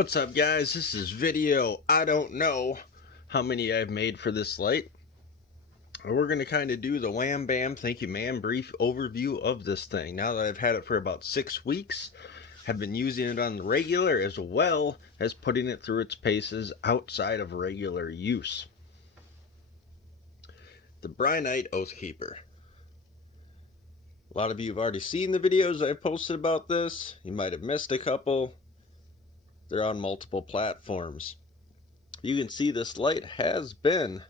What's up, guys? This is video. I don't know how many I've made for this light. We're going to kind of do the wham bam thank you ma'am brief overview of this thing. Now that I've had it for about 6 weeks, have been using it on the regular as well as putting it through its paces outside of regular use. The Brinyte Oathkeeper. A lot of you have already seen the videos I've posted about this. You might have missed a couple. They're on multiple platforms. You can see this light has been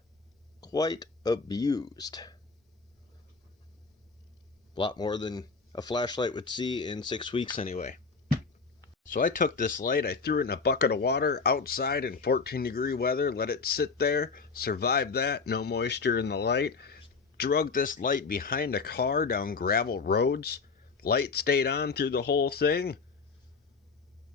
quite abused. A lot more than a flashlight would see in 6 weeks anyway. So I took this light, I threw it in a bucket of water outside in 14-degree weather, let it sit there, survived that, no moisture in the light. Drug this light behind a car down gravel roads. Light stayed on through the whole thing.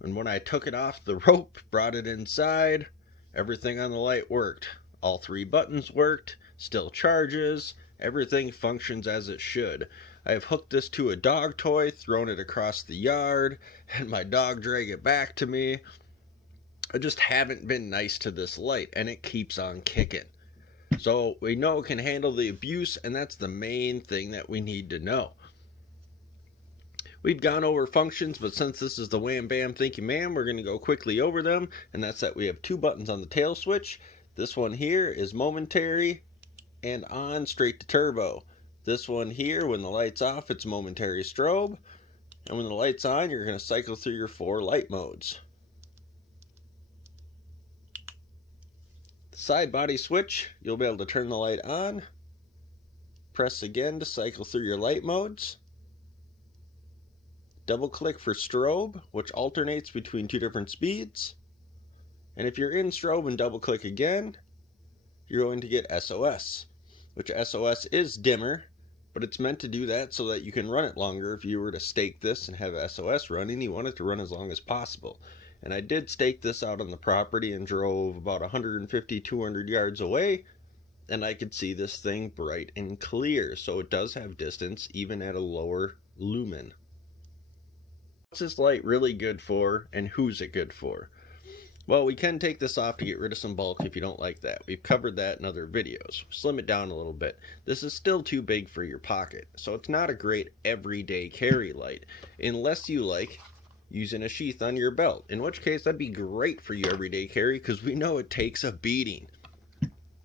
And when I took it off the rope, brought it inside, everything on the light worked. All 3 buttons worked, still charges, everything functions as it should. I have hooked this to a dog toy, thrown it across the yard, and my dog drag it back to me. I just haven't been nice to this light, and it keeps on kicking. So we know it can handle the abuse, and that's the main thing that we need to know. We've gone over functions, but since this is the wham bam thank you ma'am, we're going to go quickly over them, and that's that we have 2 buttons on the tail switch. This one here is momentary and on straight to turbo. This one here, when the light's off, it's momentary strobe, and when the light's on, you're going to cycle through your 4 light modes. The side body switch, you'll be able to turn the light on, press again to cycle through your light modes. Double click for strobe, which alternates between 2 different speeds. And if you're in strobe and double click again, you're going to get SOS, which SOS is dimmer, but it's meant to do that so that you can run it longer. If you were to stake this and have SOS running, you want it to run as long as possible. And I did stake this out on the property and drove about 150-200 yards away, and I could see this thing bright and clear, so it does have distance even at a lower lumen. What's this light really good for, and who's it good for? Well, we can take this off to get rid of some bulk if you don't like that. We've covered that in other videos. Slim it down a little bit. This is still too big for your pocket, so it's not a great everyday carry light, unless you like using a sheath on your belt, in which case that'd be great for you everyday carry because we know it takes a beating.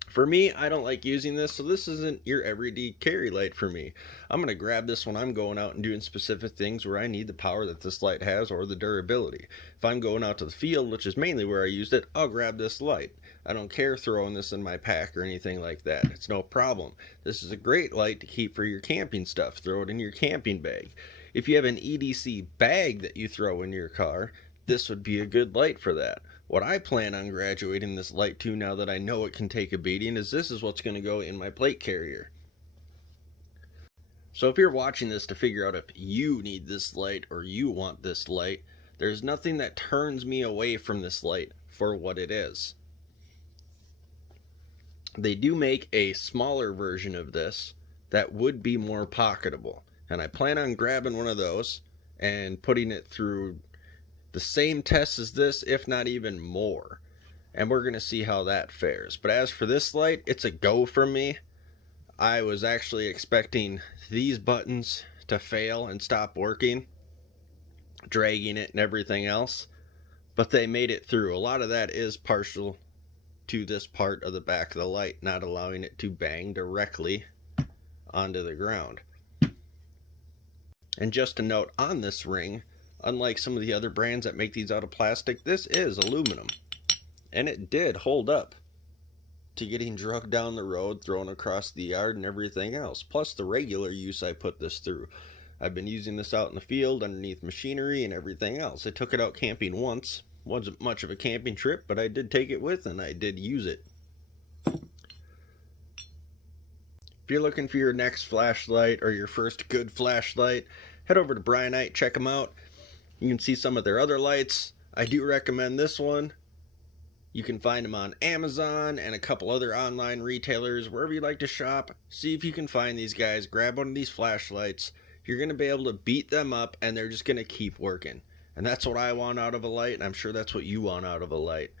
For me, I don't like using this, so this isn't your everyday carry light for me. I'm going to grab this when I'm going out and doing specific things where I need the power that this light has or the durability. If I'm going out to the field, which is mainly where I used it, I'll grab this light. I don't care throwing this in my pack or anything like that. It's no problem. This is a great light to keep for your camping stuff. Throw it in your camping bag. If you have an EDC bag that you throw in your car, this would be a good light for that. What I plan on graduating this light to, now that I know it can take a beating, is this is what's going to go in my plate carrier. So if you're watching this to figure out if you need this light or you want this light, there's nothing that turns me away from this light for what it is. They do make a smaller version of this that would be more pocketable, and I plan on grabbing one of those and putting it through the same test as this, if not even more, and we're going to see how that fares. But as for this light, it's a go from me. I was actually expecting these buttons to fail and stop working, dragging it and everything else, but they made it through. A lot of that is partial to this part of the back of the light not allowing it to bang directly onto the ground. And just a note on this ring, unlike some of the other brands that make these out of plastic, this is aluminum. And it did hold up to getting drugged down the road, thrown across the yard, and everything else. Plus the regular use I put this through. I've been using this out in the field, underneath machinery, and everything else. I took it out camping once. Wasn't much of a camping trip, but I did take it with, and I did use it. If you're looking for your next flashlight, or your first good flashlight, head over to Brinyte, check them out. You can see some of their other lights. I do recommend this one. You can find them on Amazon and a couple other online retailers, wherever you like to shop. See if you can find these guys. Grab one of these flashlights. You're going to be able to beat them up, and they're just going to keep working. And that's what I want out of a light, and I'm sure that's what you want out of a light.